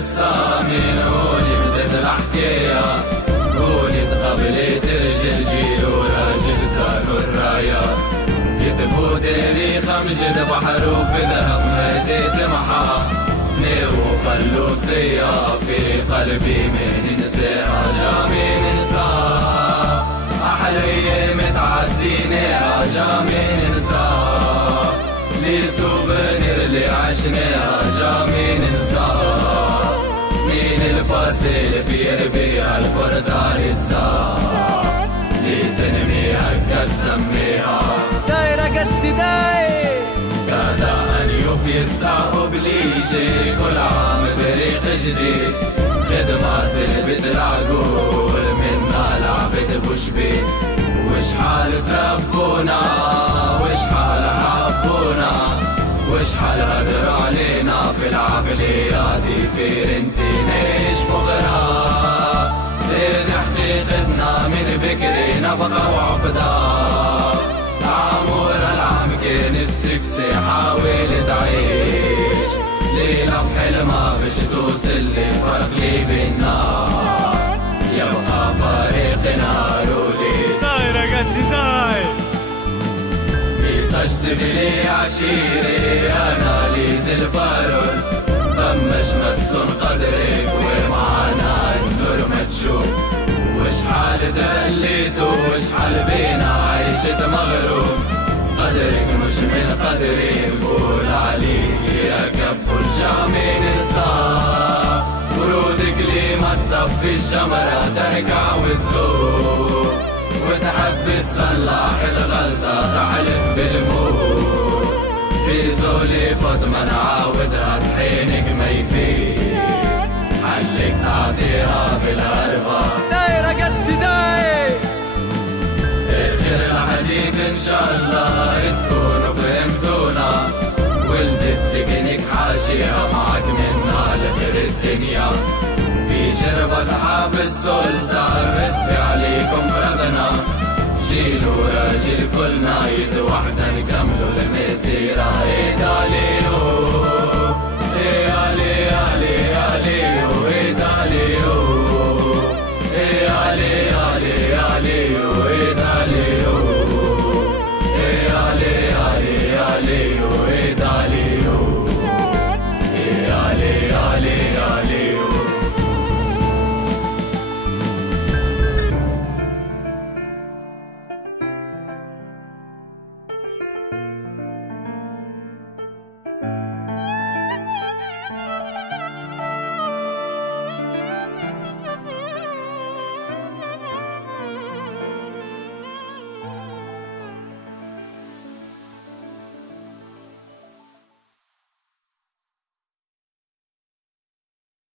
القصة من هوني بدت الحكاية، ولد قبل ترجل جيل وراجل صاروا الراية، كتبوا تاريخ امجد بحروف ذهب مديت محا، نيرو خلوا سيا في قلبي من ننساها، جامي ننساها احلى ايام تعديناها، جامي ننساها لي سوفنير اللي عشناها، جامي ننساها سنين الباسي اللي في ربيع الفردان تساها، لي زلمي هكا تسميها دايرة قد سداي كذا أن يفيستا أوبليجي، كل عام بريق جديد خدمة سلبت العقول منا لعبت بوشبي، وش حال سبونا وش حال حبونا وش حال هدر علينا في العقلية دي في رنتينيش فخرها، هذي حقيقتنا من بكري نبقى وعقدا، عمور العام كان السكسي حاول تعيش ليلة بحلمها باش توصل للفرق اللي بينا، يبقى فريق نهار وليل دايرة قد سداي ميساج سبلي عشيري انا لي زلفارون، فمش ما تصون قدرك ومعانا النور ما تشوف، وش حال دليتو وش حال بينا عيشة مغروب، قدرك مش من قدري نقول عليك يا كب الجامي ننسى، ورودك لي ما تطفي الشمرة تركع وتدوب، وتحب تصلح الغلطة تحلف بالموت، في زولي فاطمة نعاودها تحينك ما يفيد، حلك تعطيها بالهربة دايرة قد سداي، اخر الحديث ان شاء الله تكونوا فهمتونا، ولدت تكنيك حاشيها معك منا لاخر الدنيا، في شرب اصحاب السلطة رسبي عليكم فرضنا، جيل وراجل كلنا يد وحدة